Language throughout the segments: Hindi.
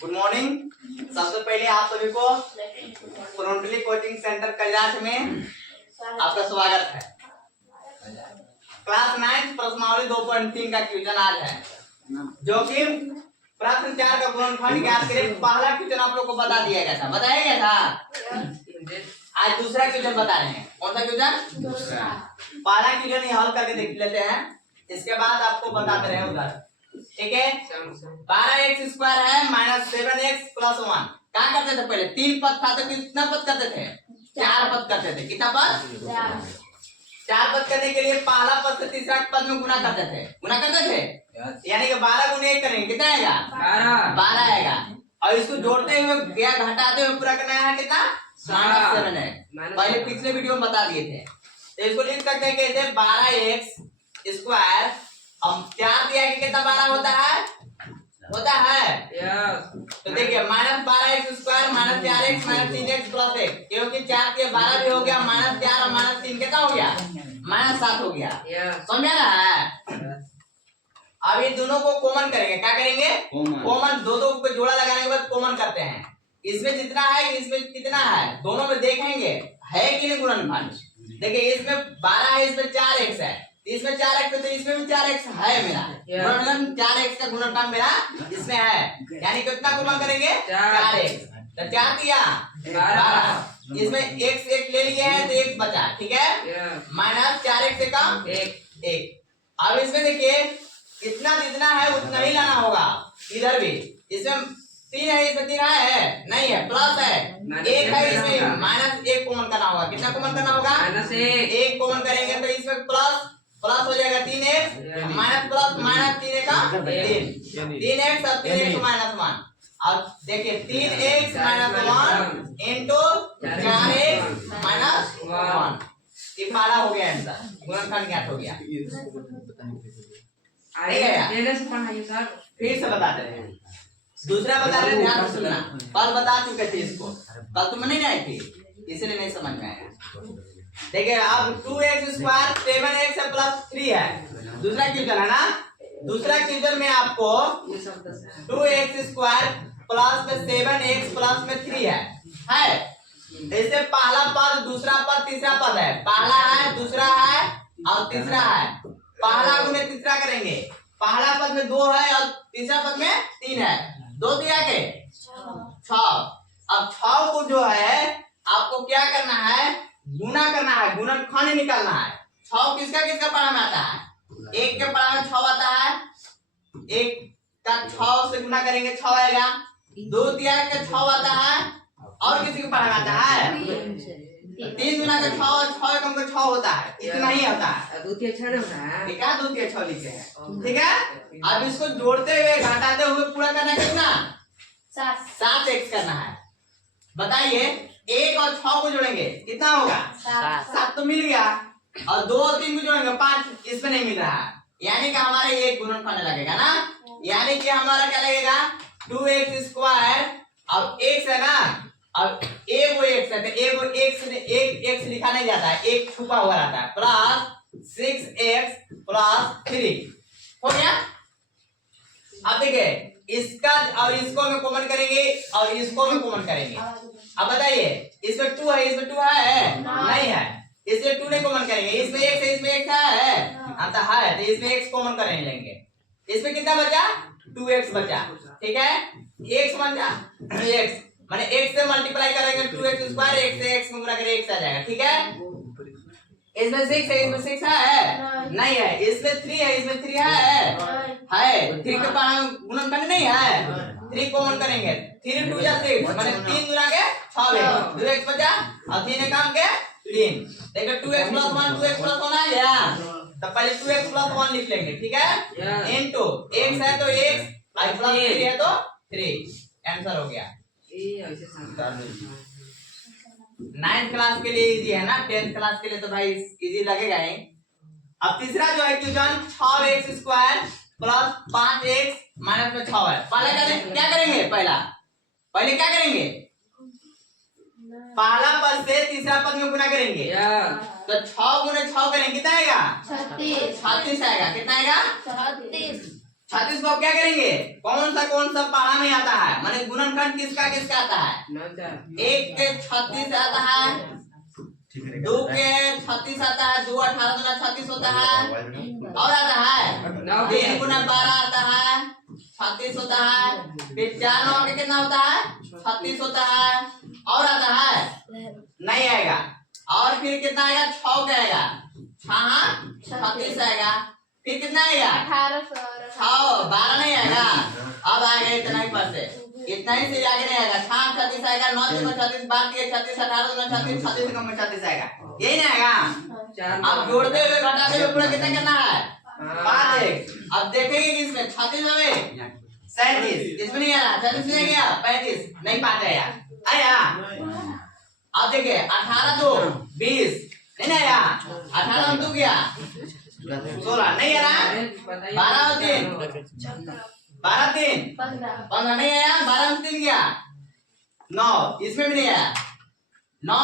Good morning. सबसे पहले आप सभी को फ्रंटली कोचिंग सेंटर कैलाश में आपका स्वागत है। क्लास 9 प्रश्नावली 2.3 का क्वेश्चन आज है, जो कि प्रश्न 4 का गुणनखंड ज्ञात करें। पहला क्वेश्चन आप लोग को बता दिया गया था, बताया गया था। आज दूसरा क्वेश्चन बता रहे हैं। कौन सा क्वेश्चन? दूसरा। पहला क्वेश्चन ये हल करके देख लेते हैं, इसके बाद आपको बताते रहे उधर। ठीक है, 12x स्क्वायर है माइनस 7x प्लस 1। क्या करते थे पहले? 3 पद था तो कितना पद करते थे? 4 पद करते थे। कितना पद? 4 पद करने के लिए पहला पद से तीसरा पद में गुना करते थे। गुना करते थे यानी कि 12 गुने 1 करेंगे, कितना आएगा? 12 आएगा। और इसको जोड़ते हुए या घटाते हुए पूरा करना है, कितना? -7 है। पहले पिछले वीडियो में बता दिए थे। तो इसको लिख सकते हैं कैसे? 12x square. अब 4 दिया कि कितना 12 होता है? होता है तो देखिए -12x square minus 4x minus 3x plus 1, क्योंकि 4 के 12 भी हो गया, -4 और -3 कितना हो गया? -7 हो गया। समझा ना? अब ये दोनों को कॉमन करेंगे। क्या करेंगे? कॉमन। दो को जोड़ा लगाने के बाद कॉमन करते हैं। इसमें जितना है इसमें कितना है, दोनों में देखेंगे है कि नहीं गुणनखंड। देखिए इसमें 12 है, इसमें 4x है, इसमें 4x है तो इसमें भी 4x है मेरा। गुणनखंड 4x का गुणनखंड मेरा इसमें है, यानी कितना कॉमन करेंगे? 4x। तो 4 दिया 12, इसमें x एक ले लिए हैं तो x बचा। ठीक है, माइनस 4x से कम 1। अब इसमें देखिए इतना जितना है उतना ही लाना होगा। इधर भी इसमें 3 है, इसमें 3 है नहीं है, प्लस है 1 है, इसमें -1 कॉमन करना होगा। कितना कॉमन करना होगा? -1 कॉमन करेंगे तो इसमें प्लस हो जाएगा 3x माइनस प्लस माइनस 3 का 3x और 3x माइनस 1। अब देखिए 3x minus 1 into 4x minus 1, ये पहला हो गया आंसर। गुणनखंड ज्ञात हो गया। फिर से बताते हैं, दूसरा बता रहे, ध्यान से सुनना। कल बता चुके थे इसको, कल तुम नहीं आई थी इसलिए नहीं समझ में आया। देखिए अब 2x स्क्वायर 7x प्लस 3 है। दूसरा क्वेश्चन है ना, दूसरा क्वेश्चन में आपको 2x स्क्वायर प्लस में 7x प्लस में 3 है। इससे पहला पद, दूसरा पद, तीसरा पद है। पहला है, दूसरा है और तीसरा है। पहला गुने तीसरा करेंगे, पहला पद में 2 है और तीसरा पद में 3 है। 2 दिया के 6। अब 6 को जो है आपको क्या करना है? गुना करना है, गुणनखंड निकालना है। 6 किसका किसका पढ़ा में आता है? 1 के पढ़ा में 6 आता है, 1 का 6 से गुना करेंगे 6 आएगा। 2 दिया के 6 आता है, और किसी को पढ़ा में आता है 3 गुना का 6 और 6 कम का 6 होता है, इतना ही होता है। द्वितीय 6 होता है, ठीक है, द्वितीय 6 लिखे हैं। ठीक है, अब इसको जोड़ते हुए घटाते हुए पूरा करना कितना? 7x करना है। बताइए 1 और 6 को जोड़ेंगे कितना होगा? 7 तो मिल गया, और 2 और 3 को जोड़ेंगे 5, इसमें नहीं मिल रहा है, यानी कि हमारे एक गुणनखंड लगेगा ना। यानी कि हमारा क्या लगेगा? 2x square. अब x है ना, अब एक वो x है तो एक x लिखा नहीं जाता है, एक छुपा हुआ रहता है, प्लस 6x प्लस 3 हो गया। अब देखिए इसका और इसको में कॉमन करेंगे और इसको में कॉमन करेंगे। अब बताइए इसमें 2 है, इसमें 2 है नहीं है, इसलिए 2 नहीं कॉमन करेंगे। इसमें x है, इसमें x है आता है तो इसमें x कॉमन करने लेंगे। इसमें कितना बचा? 2x बचा। ठीक है, x बचा, x माने x से मल्टीप्लाई करेंगे 2x स्क्वायर, x से x में गुणा करेंगे x आ जाएगा। ठीक है, इसमें 6 है, इसमें 6 है नहीं है, इसमें 3 है, इसमें 3 है 3 के पास गुणनखंड नहीं है, 3 कॉमन करेंगे, 3 2 या 6 माने 3 गुना के 6 लेगा, 2x बचा और 3 ने काम के 3। देखो 2x प्लस 1 2x प्लस 1 आ गया, तो पहले 2x प्लस 1 लिख लेंगे। ठीक है, इनटू x है तो x और प्लस 3 है तो 3, आंसर हो गया। 9th क्लास के लिए इजी है ना, 10th क्लास के लिए तो भाई इजी लगेगा ही। अब तीसरा जो है question 6x square plus 5x minus में 6 है। पहले क्या करेंगे? पहले क्या करेंगे? पहला पद से तीसरा पद में गुना करेंगे, तो 6 गुने 6 करेंगे कितना आएगा? 36 आएगा। कितना आएगा? 36। 36 को क्या करेंगे, कौन सा पढ़ा में आता है, माने गुणनखंड किसका किसका आता है, 1 के 36 आता है, 2 के 36 आता है, 2 18 गुना 36 होता है, और आता है 3 गुना 12 आता है 36 होता है, फिर 4 9 के कितना होता है 36 होता है, और आता है नहीं आएगा, और फिर कितना आएगा 6 का आएगा, 36 आएगा, फिर कितना आएगा 6 12 नहीं आएगा, अब आएगा इतना ही पास है, इतना ही से आगे नहीं आएगा, 6 36 आएगा, 9 3 36 12 के 36 18 2 36 36 कम में 36 आएगा, यही नहीं आएगा। अब जोड़ते हुए घटाते हुए पूरा कितना करना है 5x, अब देखेंगे कि इसमें 36 में 37 इसमें नहीं आ रहा, 36 नहीं गया 35 नहीं पाते यार आया। अब देखिए 18 2 20 नहीं आया, 18 2 गया 16 नहीं आ रहा, 12 और 3 12 3 15 नहीं आया, 12 और 3 गया 9 इसमें भी नहीं आया, 9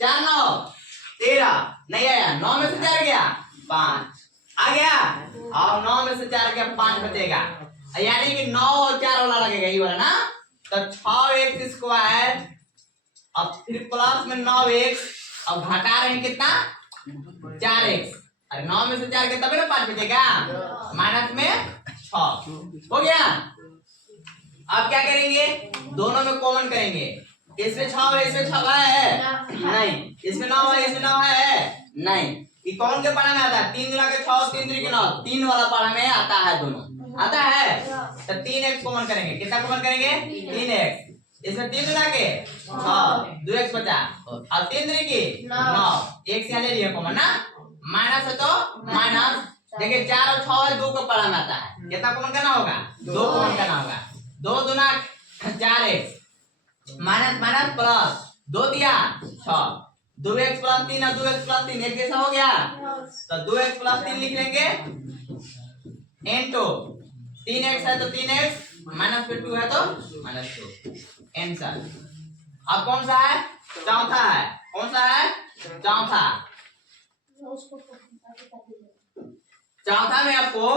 4 9 13 नहीं आया, 9 में से 4 गया 5 आ गया, और 9 में से 4 गया 5 बचेगा, यानी कि 9 और 4 वाला लगेगा ये वाला ना, तो 6x स्क्वायर, अब फिर प्लस में 9x, अब घटा रहे हैं कितना 4x, अरे 9 में से 4 के तभी ना 5 बचेगा, माइनस में 6 हो गया। अब क्या करेंगे, दोनों में कॉमन करेंगे, इसमें 6 है इसमें 6 है नहीं, इसमें 9 है इसमें 9 है नहीं, ये कौन के पारा में आता है 3 गुना के 6 3 3 के 9 3 वाला पारा में आता है, दोनों आता है, तो 3x कॉमन करेंगे, कितना कॉमन करेंगे 3x, इसमें 3 गुना के 6 2x बचा, अब 3 3 की 9 एक से यहाँ ले लिया कॉमन ना, माइनस है तो माइनस, देखिए 4 और 6 है 2 को पारा में आता है, कितना कॉमन करना होगा 2 कॉमन करना होगा, 2 दूना 4x माइनस माइनस प्लस 2 दिया 6 2x प्लस 3 और 2x प्लस 3 एक जैसा हो गया, तो 2x प्लस 3 लिख लेंगे इनटू 3x है तो 3x माइनस फिर 2 है तो माइनस 2 आंसर। अब कौन सा है चौथा है, कौन सा है चौथा, चौथा में आपको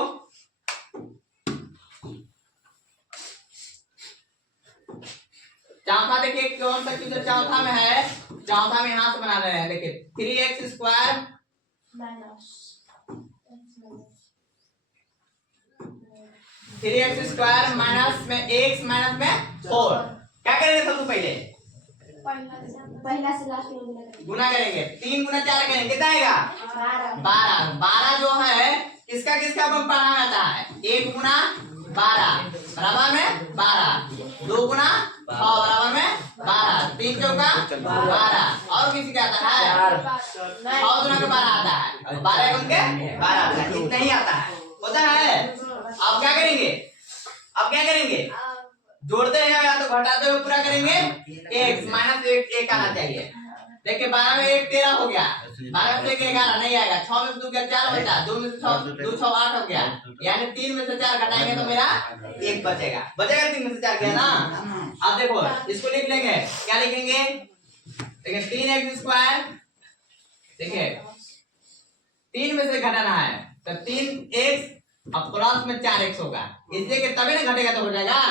चौथा देखिए कौन सा चीज चौथा में है, चौथा में यहां से बना रहे हैं, देखिए 3x square minus 3x square minus में x माइनस में 4, क्या करेंगे सबसे पहले पहला से लास्ट गुना करेंगे, 3 गुना 4 करेंगे कितना आएगा 12 12 जो है किसका किसका पढ़ा आता है, 1 गुना 12 बराबर में 12, 2 गुना 6 बराबर में 12, 3 चौका 12, और किसी का आता है 6 गुना के 12 आता है, 12 गुना के 12 आता है, इतना ही आता है होता है। अब क्या करेंगे, अब क्या करेंगे जोड़ते हैं या तो घटाते हुए पूरा करेंगे, x माइनस 1 आना चाहिए, देखिए 12 में 1 13 हो गया, 12 में से 1 11 नहीं आएगा, 6 में से 2 गया 4 बचा, 2 में से 6 2 6 8 हो गया, यानी 3 में से 4 घटाएंगे तो मेरा 1 बचेगा, बचेगा 3 में से 4 गया ना। अब देखो इसको लिख लेंगे, क्या लिखेंगे, देखिए 3x स्क्वायर, देखिए 3 में से घटाना है तो 3x, अब प्लस में 4x होगा, इसलिए कि तभी ना घटेगा तो हो जाएगा,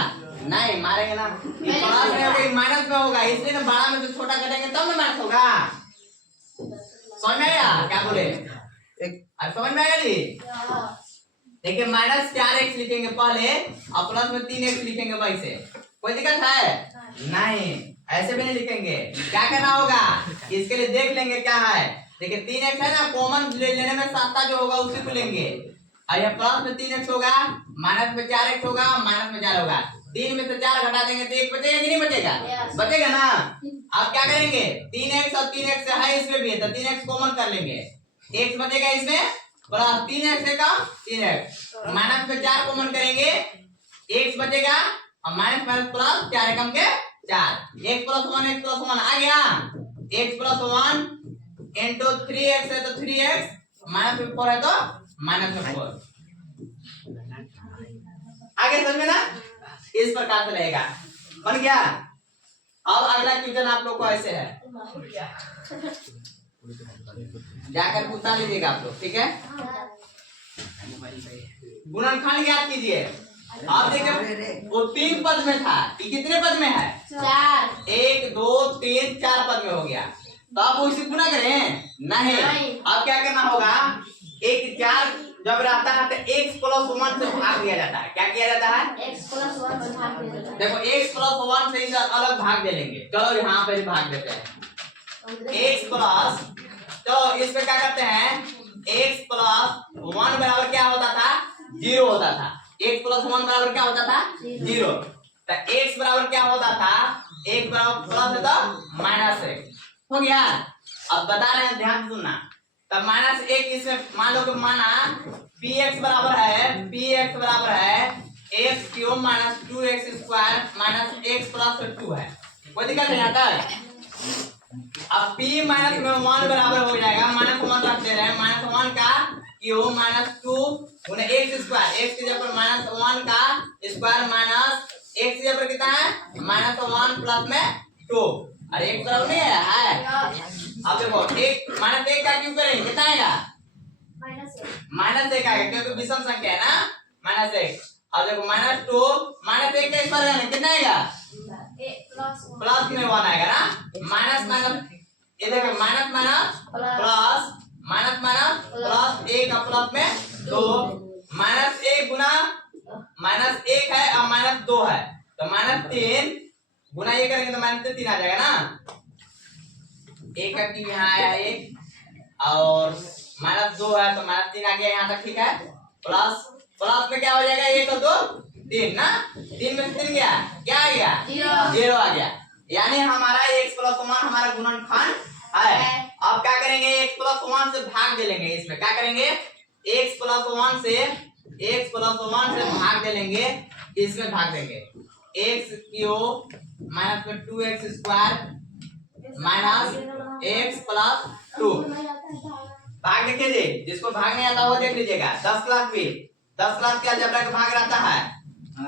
नहीं मारेंगे ना, प्लस में होगा माइनस में होगा, इसलिए ना 12 में से छोटा घटेंगे तब ना माइनस होगा, समझ में आया क्या बोले, अब समझ में आया जी। देखिए माइनस 4x लिखेंगे पहले और प्लस में 3x लिखेंगे वैसे, कोई दिक्कत है नहीं, ऐसे भी नहीं लिखेंगे, क्या करना होगा इसके लिए देख लेंगे क्या है, देखिए 3x है ना, कॉमन लेने में साता जो होगा उसी को लेंगे, और ये प्लस में 3x होगा, माइनस में 4x होगा, माइनस में 4 होगा, 3 में से 4 घटा देंगे तो 1 बचेगा कि नहीं बचेगा, बचेगा ना। अब क्या करेंगे 3x और 3x है इसमें भी है तो 3x कॉमन कर लेंगे, x बचेगा इसमें प्लस 3x से कम 3x, माइनस में 4 कॉमन करेंगे, x बचेगा और माइनस माइनस प्लस 4 कम के 4, x प्लस 1 आ गया, x प्लस 1 इंटू 3x है तो 3x, माइनस में 4 है तो माइनस में 4, आगे समझ में ना, इस प्रकार से रहेगा, बन गया। अब अगला क्वेश्चन आप लोग को ऐसे है, जाकर पूछा लीजिएगा आप लोग, ठीक है, गुणनखंड याद कीजिए, आप देखिए वो 3 पद में था, ये कितने पद में है? 4। 1 2 3 4 पद में हो गया। तो आप वो इसे गुना करें नहीं। अब क्या करना होगा, एक 4 जब रहता है तो x + 1 से भाग दिया जाता है। क्या किया जाता है? x + 1 से भाग दिया जाता है। देखो x + 1 से इसे अलग भाग दे लेंगे। चलो यहाँ पे भाग देते हैं x प्लस, तो इस पे क्या करते हैं, x + 1 बराबर क्या होता था? 0 होता था। x + 1 बराबर क्या होता था? 0। तो x बराबर क्या होता था? x बराबर प्लस है तो -1 हो गया। अब बता रहे हैं, ध्यान से सुनना। तब -1 इसमें मान लो कि माना px बराबर है x³ - 2x² - x + 2 है। कोई दिक्कत नहीं आता है। अब p माइनस में 1 बराबर हो जाएगा, -1 रख दे रहे हैं, -1 का क्यूब -2 गुने x², x की जगह पर -1 का स्क्वायर माइनस x की जगह पर कितना है? -1 प्लस में 2। अरे एक बराबर नहीं है। अब देखो -1 का क्यूब करेंगे कितना आएगा? -1 आएगा, क्योंकि विषम संख्या है ना, -1। अब देखो -2 -1 का स्क्वायर है कितना आएगा? प्लस में 1 आएगा ना, माइनस ये देखो माइनस प्लस प्लस 1 का प्लस में 2 -1 गुना -1 है और -2 है, तो -3 गुना ये करेंगे तो -3 आ जाएगा ना। 1 का क्यूब यहाँ आया 1 और -2 है तो -3 आ गया यहाँ तक, ठीक है। प्लस में क्या हो जाएगा, 1 और 2 3 ना, 3 में 3 गया, क्या आ गया? 0 आ गया। यानी हमारा x + 1 हमारा गुणनखंड है। अब क्या करेंगे, x + 1 से भाग दे लेंगे। इसमें क्या करेंगे, x + 1 से भाग दे लेंगे, इसमें भाग देंगे x³ - 2x² - x + 2 भाग देखिए जी, जिसको भाग नहीं आता वो देख लीजिएगा। 10 क्लास भी 10 क्लास के अलजेब्रा का भाग रहता है,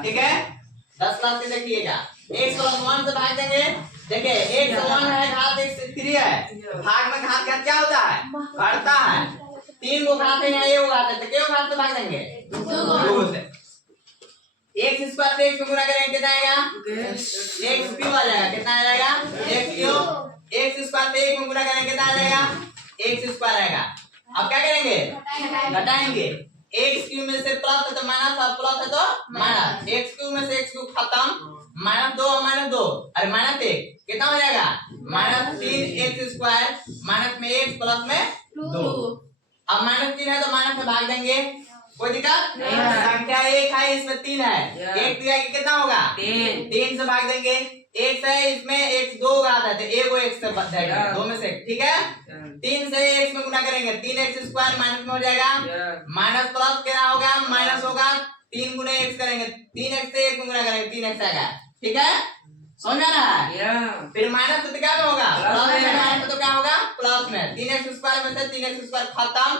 ठीक है। 10 क्लास के देखिएगा, x + 1 से भाग देंगे। देखिए x 1 है, घात x 3 है, भाग में घात क्या होता है? बढ़ता है। 3 को घात है, ये घात है, तो क्यों घात से भाग देंगे? 2 से। x² से x में गुणा करेंगे कितना आएगा? x³ आ जाएगा, कितना आ जाएगा? x³ x² से 1 में गुणा करेंगे कितना आ जाएगा? x² आएगा। अब क्या करेंगे, घटाएंगे। x³ में से प्लस है तो माइनस, और प्लस है तो माइनस। x³ में से x³ खत्म, -2 और -2, अरे -1 कितना हो जाएगा? -3x² माइनस में x प्लस में 2। अब -3 है तो माइनस से भाग देंगे, कोई दिक्कत नहीं। संख्या 1 है, इसमें 3 है, 1 दिया कि कितना होगा? 3 से भाग देंगे। x है, इसमें x 2 घात है तो 1 को x से बच जाएगा, 2 में से, ठीक है। 3 से x में गुना करेंगे, 3x² माइनस में हो जाएगा, माइनस प्लस क्या होगा? माइनस होगा। 3 गुने x करेंगे, 3x से 1 में गुना करेंगे, 3x आएगा, ठीक है। समझ आ रहा है? फिर माइनस तो क्या होगा? प्लस में, माइनस तो क्या होगा? प्लस में। 3x² में से 3x² खत्म,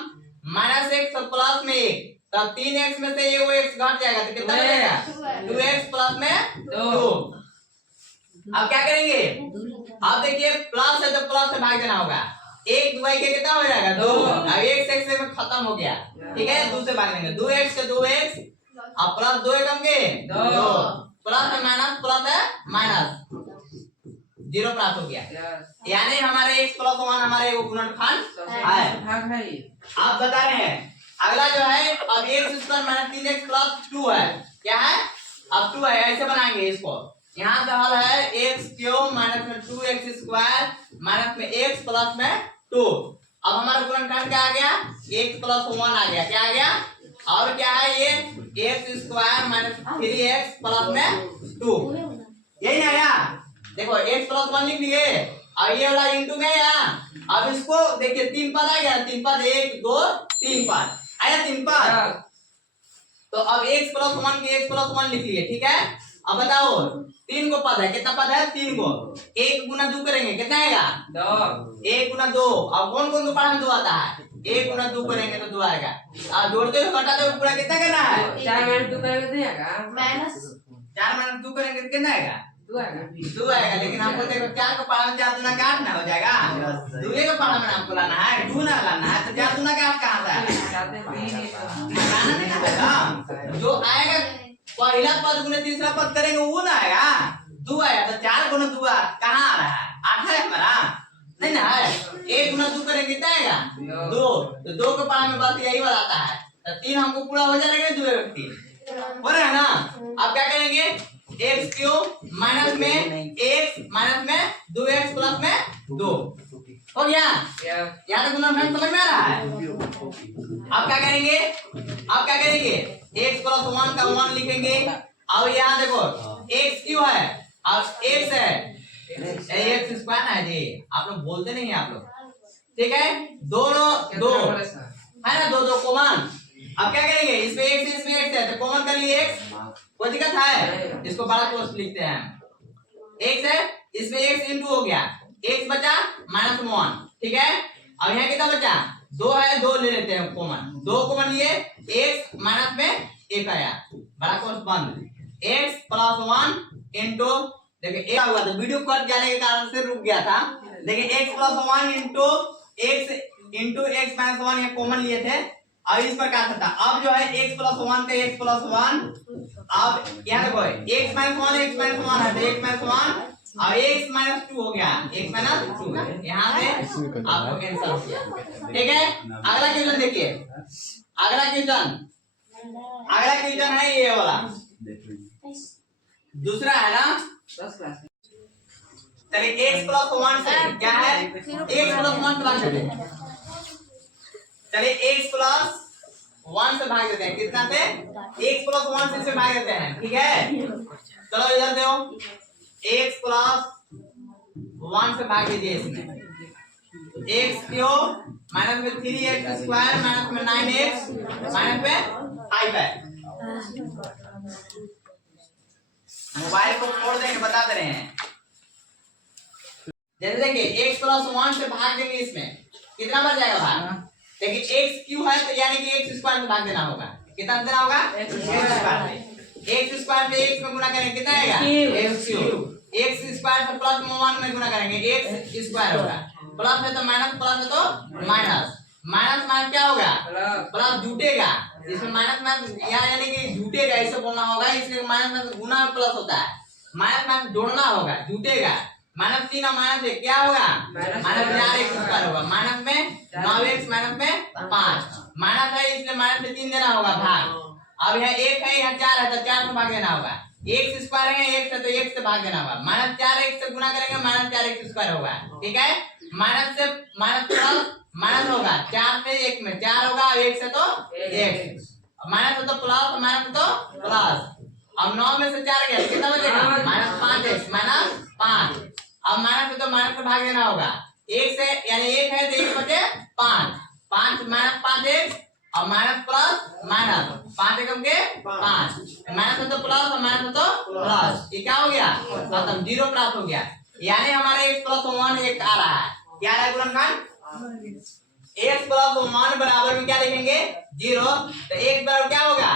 -1 तो प्लस में 1, तब 3x में से ये वो x घट जाएगा तो कितना बचेगा? 2x प्लस में 2। अब क्या करेंगे, अब देखिए प्लस है तो प्लस से भाग देना होगा। 1 2 के कितना हो जाएगा? 2। अब x में खत्म हो गया, ठीक है, 2 से भाग देंगे, 2x के 2x, अब प्लस 2 कम के 2, प्लस है माइनस, प्लस है माइनस, 0 प्राप्त हो गया। यानी हमारे x + 1 हमारे गुणनखंड है। आप बता रहे हैं अगला जो है, अब x² - 3x + 2 है, क्या है? अब 2 है, ऐसे बनाएंगे इसको। यहाँ से हल है x³ - 2x² माइनस में x प्लस में 2। अब हमारा गुणनखंड क्या आ गया? x + 1 आ गया, क्या आ गया? और क्या है ये? x² - 3x प्लस में 2, यही ना यार। देखो x + 1 लिख लिए और ये वाला इंटू में यहाँ। अब इसको देखिए 3 पद आ गया, 3 पद 1 2 3 पद आया, 3 पद। तो अब x + 1 के x + 1 लिख लिए, ठीक है। अब बताओ 3 को पद है, कितना पद है? 3 को 1 गुना 2 करेंगे कितना आएगा? 2। 1 गुना 2, अब कौन कौन को पढ़ा में 2 आता है? 1 गुना 2 करेंगे तो 2 आएगा। अब जोड़ते हुए घटाते हुए पूरा कितना करना है? 4 - 2 करेंगे तो आएगा -4 - 2 करेंगे तो कितना आएगा? 2 आएगा। 2 आएगा। लेकिन हमको देखो 4 को पढ़ा में 4 दूना 8 ना हो जाएगा, 2 को पढ़ा में हमको लाना है, 2 ना लाना है, तो 4 दूना 8 कहां से आएगा? लाना नहीं आएगा, जो आएगा पहला पद गुने तीसरा पद करेंगे वो ना आएगा, 2 आएगा। तो 4 गुना 2 कहाँ आ रहा है? 8 है हमारा, नहीं ना है। 1 गुना 2 करेंगे कितना आएगा? 2। तो 2 के पारा में बस यही बताता है। तो 3 हमको पूरा हो जाएगा, 2 व्यक्ति हो रहा है ना। अब क्या करेंगे? x क्यूब माइनस में x माइनस में 2x प्लस में 2 हो गया। यहाँ तक गुणनखंड समझ में आ रहा है? अब क्या करेंगे? x प्लस 1 का 1 लिखेंगे। अब यहाँ देखो x क्यों है और x है, x स्क्वायर है जी। आप लोग बोलते नहीं है आप लोग, ठीक है। दोनों 2 है ना, 2 कॉमन। अब क्या करेंगे? इसमें x है तो कॉमन कर लिए x, कोई दिक्कत है? इसको बड़ा कोष्ठ लिखते हैं। x है, इसमें x इंटू हो गया, x बचा -1, ठीक है। अब यहाँ कितना बचा? 2 है, 2 ले लेते हैं कॉमन, 2 कॉमन लिए, x माइनस में 1 आया, बड़ा कोष्ठ बंद। x प्लस 1 इंटू, देखिए एक हुआ था, वीडियो कट जाने के कारण से रुक गया था। देखिए x plus 1 into x minus 1 ये कॉमन लिए थे। अब इस प्रकार था। अब जो है x प्लस 1 पे x प्लस 1, अब यहाँ देखो x माइनस 1 है तो x माइनस 1, अब x माइनस 2 हो गया, x माइनस 2 यहाँ से आपको कैंसिल हो गया, ठीक है। अगला क्वेश्चन देखिए, अगला क्वेश्चन है ये वाला, दूसरा है ना। चलिए x प्लस 1 से क्या है? x प्लस 1 से भाग देते हैं। चलिए x प्लस 1 से भाग देते हैं, कितना से? x प्लस 1 से इसे भाग देते हैं, ठीक है। चलो इधर दो, x प्लस 1 से भाग दीजिए इसमें। x क्यूब माइनस में 3x स्क्वायर माइनस में 9x माइनस में 5 है। मोबाइल को फोड़ देंगे, बता दे रहे हैं। जैसे देखिए x प्लस 1 से भाग देंगे, इसमें कितना बच जाएगा भाग? देखिए x क्यू है तो यानी कि x स्क्वायर में भाग देना होगा, कितना देना होगा? x स्क्वायर पे x में गुना करेंगे कितना आएगा? x cube. x स्क्वायर से प्लस में 1 में गुना करेंगे x स्क्वायर होगा, प्लस है तो माइनस, प्लस है तो माइनस, माइनस माइनस क्या होगा? प्लस जुटेगा, इसमें माइनस माइनस यहाँ यानी कि जुटेगा, ऐसे बोलना होगा। इसलिए माइनस माइनस गुना में प्लस होता है, माइनस माइनस जोड़ना होगा, जुटेगा। -3 और -1 क्या होगा? -4x स्क्वायर होगा, माइनस में 9x माइनस में 5, माइनस है इसलिए माइनस में 3 देना होगा भाग। अब यहाँ 1 है, यहाँ 4 है तो 4 से भाग देना होगा। x स्क्वायर है, x है तो x से भाग देना होगा, -4x से गुना करेंगे -4x स्क्वायर होगा, ठीक है। माइनस से माइनस प्लस माइनस होगा, 4 से 1 में 4 होगा, 1 से तो 1, माइनस है तो प्लस, माइनस है तो प्लस। अब 9 में से 4 गया कितना बचेगा? -5x minus 5। अब माइनस है तो माइनस से भाग देना होगा, 1 से यानी 1 है तो 1 बचे 5, 5 माइनस 5x और माइनस प्लस माइनस 5 एकम के 5, माइनस है तो प्लस और माइनस है तो प्लस, ये क्या हो गया? खत्म, 0 प्राप्त हो गया। यानी हमारे x प्लस 1 एक आ रहा है, क्या है गुणनखंड? x प्लस 1 बराबर में क्या लिखेंगे? 0। तो x बराबर क्या होगा?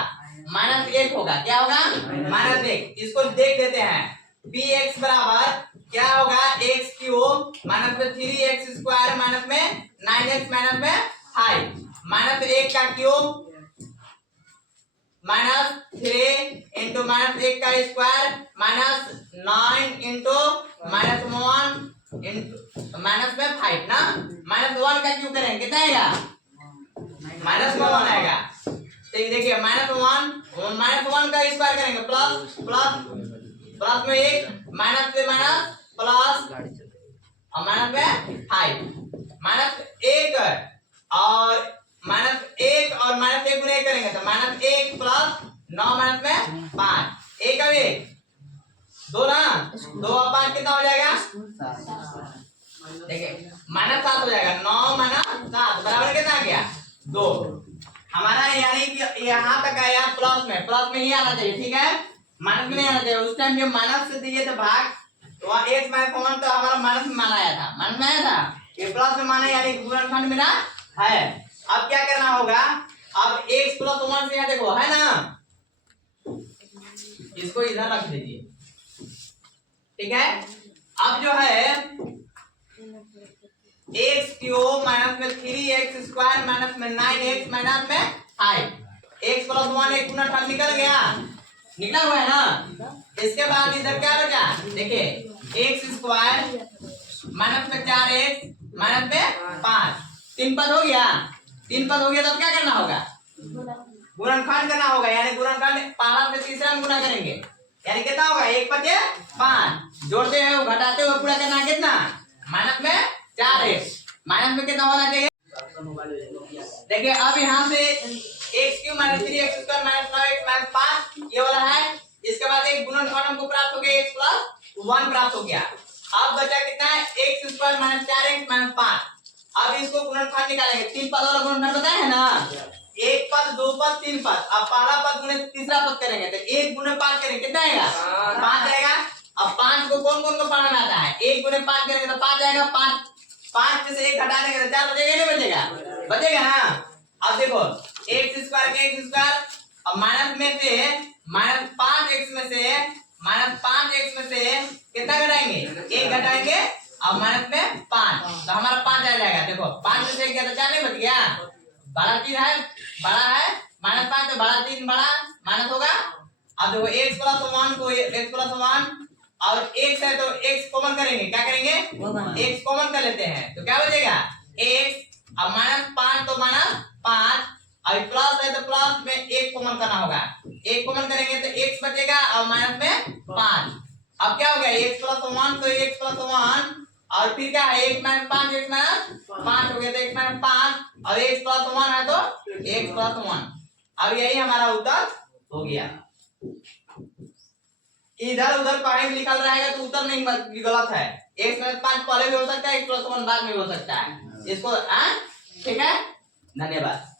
-1 होगा, क्या होगा? -1। इसको देख लेते हैं, px बराबर क्या होगा? x क्यूब माइनस में 3x स्क्वायर माइनस में 9x माइनस में 5, -1 का क्यूब -3 इंटू -1 का स्क्वायर -9 इंटू -1 इंटू माइनस में 5 ना, -1 का क्यूब करेंगे कितना आएगा? -1 आएगा। तो ये देखिए -1 का स्क्वायर करेंगे प्लस प्लस में 1 माइनस से माइनस प्लस और माइनस में 5, -1 और -1 और -1 गुणे करेंगे तो -1 प्लस 9 माइनस में 5, 1 और 1 2 ना, 2 और 5 कितना हो जाएगा? देखिए -7 हो जाएगा, 9 - 7 बराबर कितना आ गया? 2। हमारा यानी कि यहाँ तक आया प्लस में ही आना चाहिए, ठीक है, माइनस में नहीं आना चाहिए। उस टाइम जब माइनस से दिए थे भाग तो वहाँ x माइनस 1 तो हमारा माइनस में माना आया था, माइनस में आया था, ये प्लस में माना यानी गुणनखंड मेरा है। अब क्या करना होगा? अब x प्लस 1 से यहाँ देखो है ना, इसको इधर रख दीजिए, ठीक है। अब जो है x क्यूब माइनस में 3x स्क्वायर माइनस में 9x माइनस में 5, x प्लस 1 एक गुणनखंड निकल गया, निकला हुआ है ना। इसके बाद इधर क्या बचा, देखिए एक्स स्क्वायर माइनस में 4x माइनस में 5, 3 पद हो गया। 3 पद हो गया तो क्या करना होगा, गुणनखंड करना होगा, यानी गुणनखंड पहला से तीसरा में गुना करेंगे, यानी कितना होगा 1/5 जोड़ते हैं वो घटाते हुए पूरा करना है कितना, माइनस में 4x माइनस में कितना होना चाहिए। देखिए अब यहाँ से x³ minus 3x square minus 9x minus 5 ये वाला है। इसके बाद एक गुणनखंड हमको प्राप्त हो गया x प्लस 1 प्राप्त हो गया। अब बचा कितना है x square minus 4x minus 5। अब इसको गुणनखंड निकालेंगे, 3 पद वाला गुणनखंड बताया है ना, 1 पद 2 पद 3 पद। अब पहला पद गुणे तीसरा पद करेंगे तो 1 गुणे 5 करेंगे कितना आएगा 5 आएगा। अब 5 को कौन कौन को पढ़ना आता है, 1 गुणे 5 करेंगे तो 5 आएगा, 5 में से 1 घटा देंगे तो 4 बचेगा नहीं बचेगा, बचेगा ना। अब देखो x स्क्वायर के x स्क्वायर, अब माइनस में से माइनस 5x में से माइनस 5x में से कितना घटाएंगे 1 घटाएंगे, अब माइनस में 5 तो हमारा 5 आ जाएगा। देखो 5 में से 1 गया तो 4 नहीं बच गया, बड़ा 3 है, बड़ा है माइनस 5 तो बड़ा 3 बड़ा माइनस होगा। अब देखो x प्लस 1 को x प्लस 1 और x है तो x कॉमन करेंगे, क्या करेंगे x कॉमन कर लेते हैं तो क्या बचेगा x। अब माइनस 5 तो माइनस 5 और प्लस है तो प्लस में 1 कॉमन करना होगा, 1 कॉमन करेंगे तो x बचेगा और माइनस में 5। अब क्या हो गया x प्लस 1 तो x प्लस 1 और फिर क्या है 1 माइनस 5 x माइनस 5 हो गया तो x माइनस 5 और x प्लस 1 है तो x प्लस 1। अब यही हमारा उत्तर हो गया। इधर उधर कहीं निकल रहेगा तो उत्तर नहीं गलत है, x माइनस 5 पहले भी हो सकता है, x प्लस 1 बाद में भी हो सकता है। इसको ठीक है, धन्यवाद।